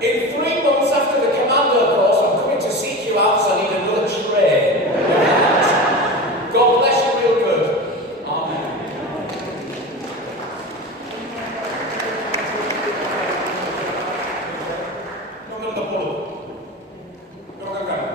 In 3 months after the commando course, I'm coming to seek you out, so I need another train. God bless you real good. Amen. Nomor 10. Nomor berapa?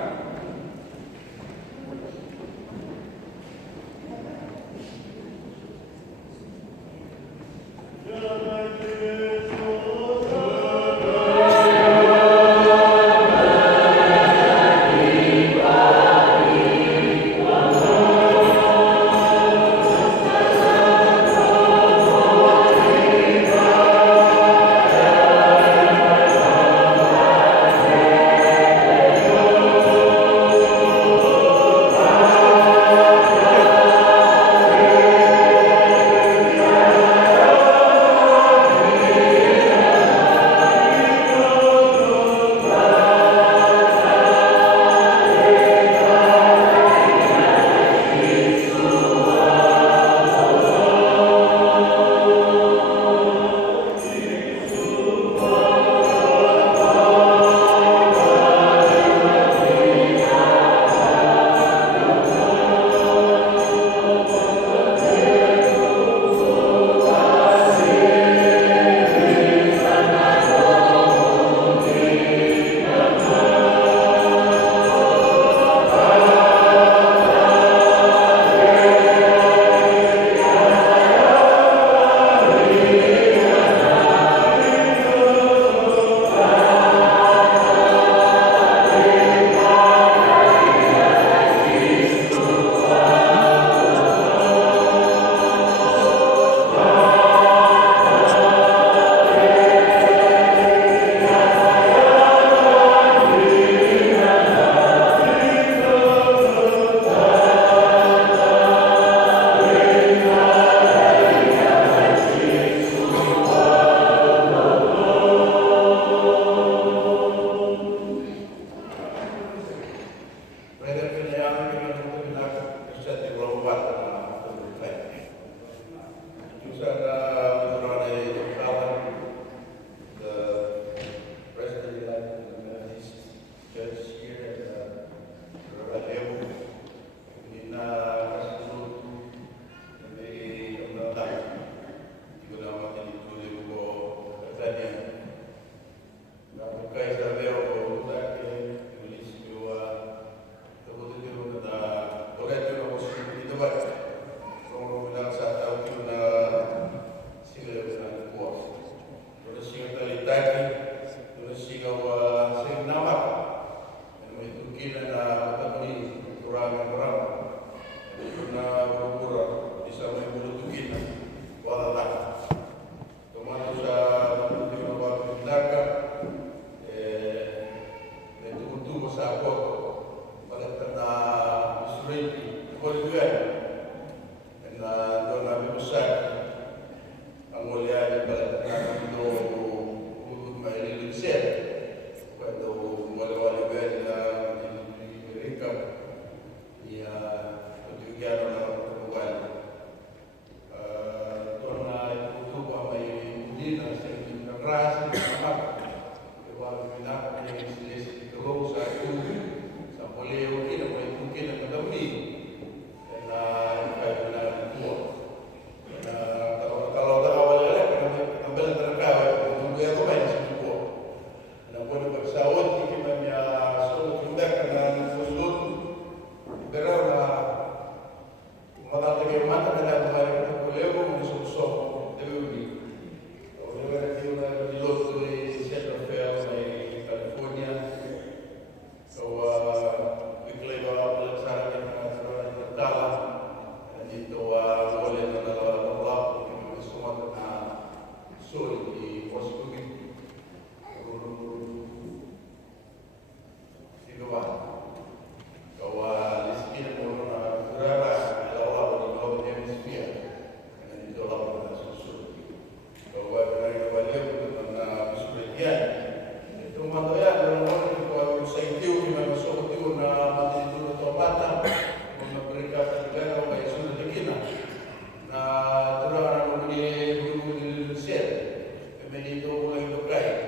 Medito mulai berkait,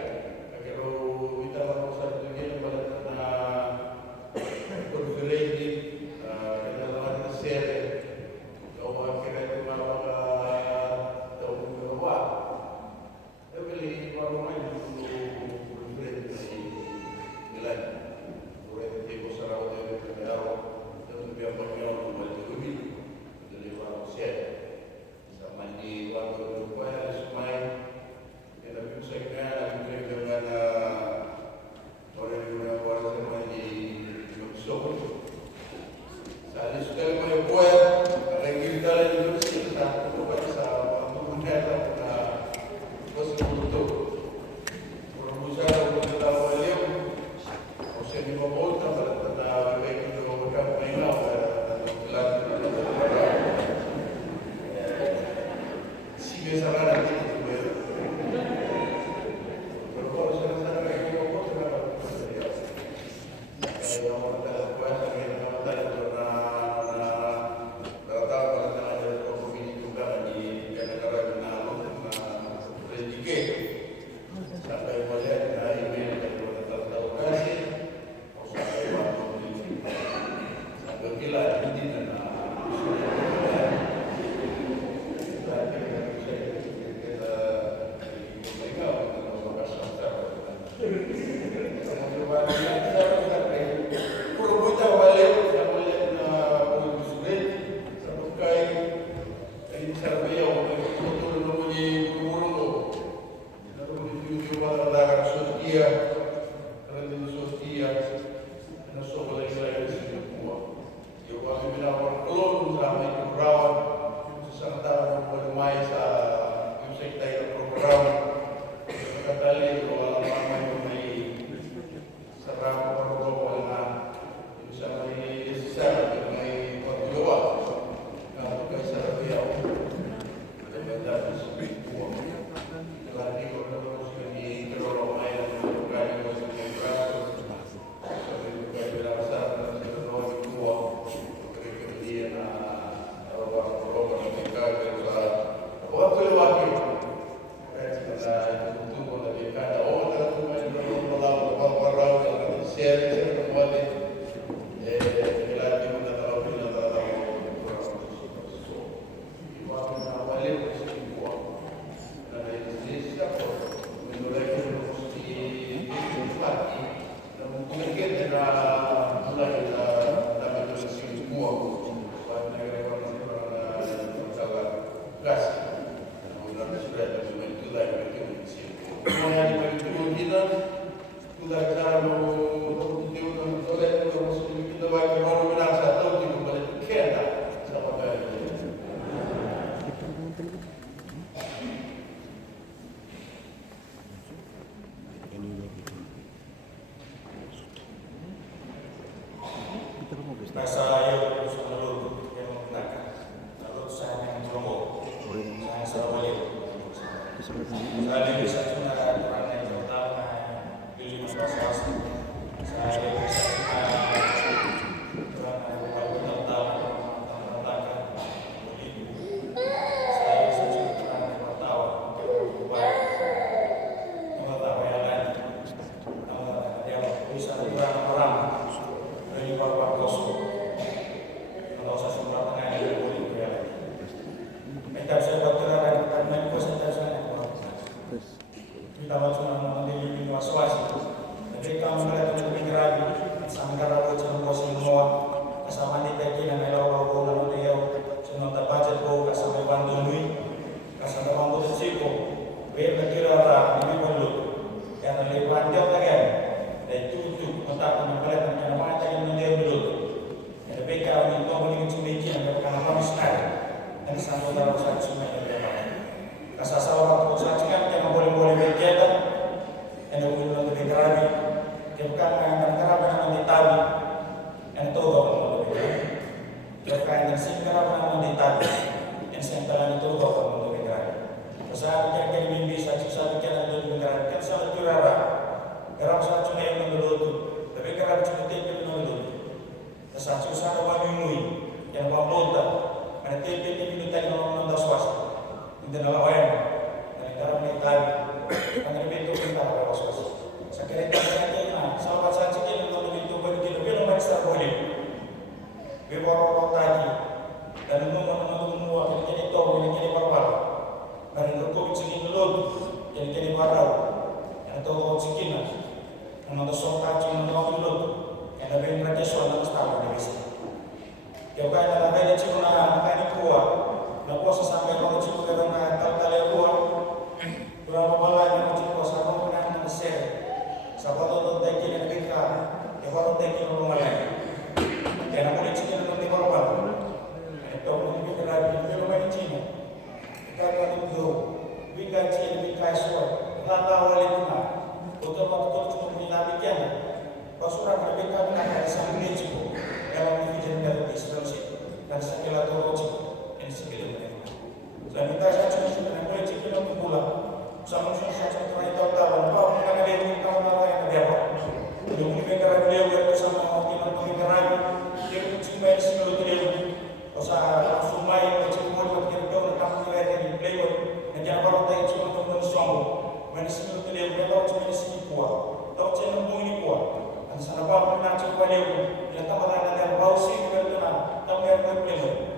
agar Saya bisa cuma kurang yang pertama pilih masuk saya bisa cuma kurang yang pertama saya bisa cuma kurang yang pertama buat yang lain yang bisa kurang orang dari bapak kosong kalau saya sudah tengah yang boleh ya mereka saya buat kerana karena itu saya sana kita cuma mengambil was-was. Jadi kami melihat lebih ragu, sangkar aku cuma semua kasama di peki dan melawan aku lalu dia cuma terbaca aku kasama bantu lui, kasama bantu siko, biar berkira orang ini perlu, karena lebih panjang lagi, dan tutup mata melihat karena mana yang menjadi dulu, jadi mereka ini mau beli cumi dan karena kami sekali, dan sampai dalam satu semua yang berapa. Kasasa orang tua sajikan yang boleh berjalan, yang boleh lebih kerabi, yang bukan yang kerabi yang ditabi, yang tahu kalau lebih kerabi, yang bukan yang singkara yang ditabi, yang sengkalan itu kalau lebih kerabi. Kasasa yang mimpi saja yang lebih kerabi, kan sangat curara, kerap saja cuma yang mengelutu, tapi kerap cuma tipe yang mengelutu. Kasasa susah orang mimui, yang mampu karena tipe yang minta yang orang swasta. Hindi na lawayan, nalitaram na itabi, ang nabito kita para waswas. Sa kirita natin na, sa kapasan sa kinang nabito ko yung pero mag-start ulit. Biboro tadi, dan nungumuha, kini parwal, dan rukubit sa kinulog, kini paraw, yang ito sa kinas, ang natusok kachi ng kinulog, yang nabing radisyon ng stalo na bisa. Kaya kaya nalagay na siya na kuha, na po sa sampai mga chico ka na taltalekuha, kurang mabalay na mga chico sa mga pinang ng sir, sa patotong tayo kinagabit ka, e patotong tayo kinulungalay. Kaya nakulit siya ng mga parwal. Ito ang mga pinagarabi, pero may chino. Ikakalit do, bigay siya, bigay suwa, natawalit na, utang matutulog sa mga nilabit yan. Pasurang na bigay kami na kaya sa mga chico, kaya mga pinagarabi na ito, dan sa kilaturo chico. Dan kita saja sudah mulai cikgu dan pulang. Sama saja kita tahu apa yang ada di kawan yang ada apa. Belum negara beliau bersama dengan negara dia mencipta semua beliau. Usaha sumai mencipta buat kita orang negara di beliau. Negara baru tak cuma untuk suami. Mana semua beliau tahu cuma sini kuat. Tahu cuma bunyi kuat. Dan sana baru nak cipta beliau. Yang tambah ada bau sih bertuna. Tambah beliau.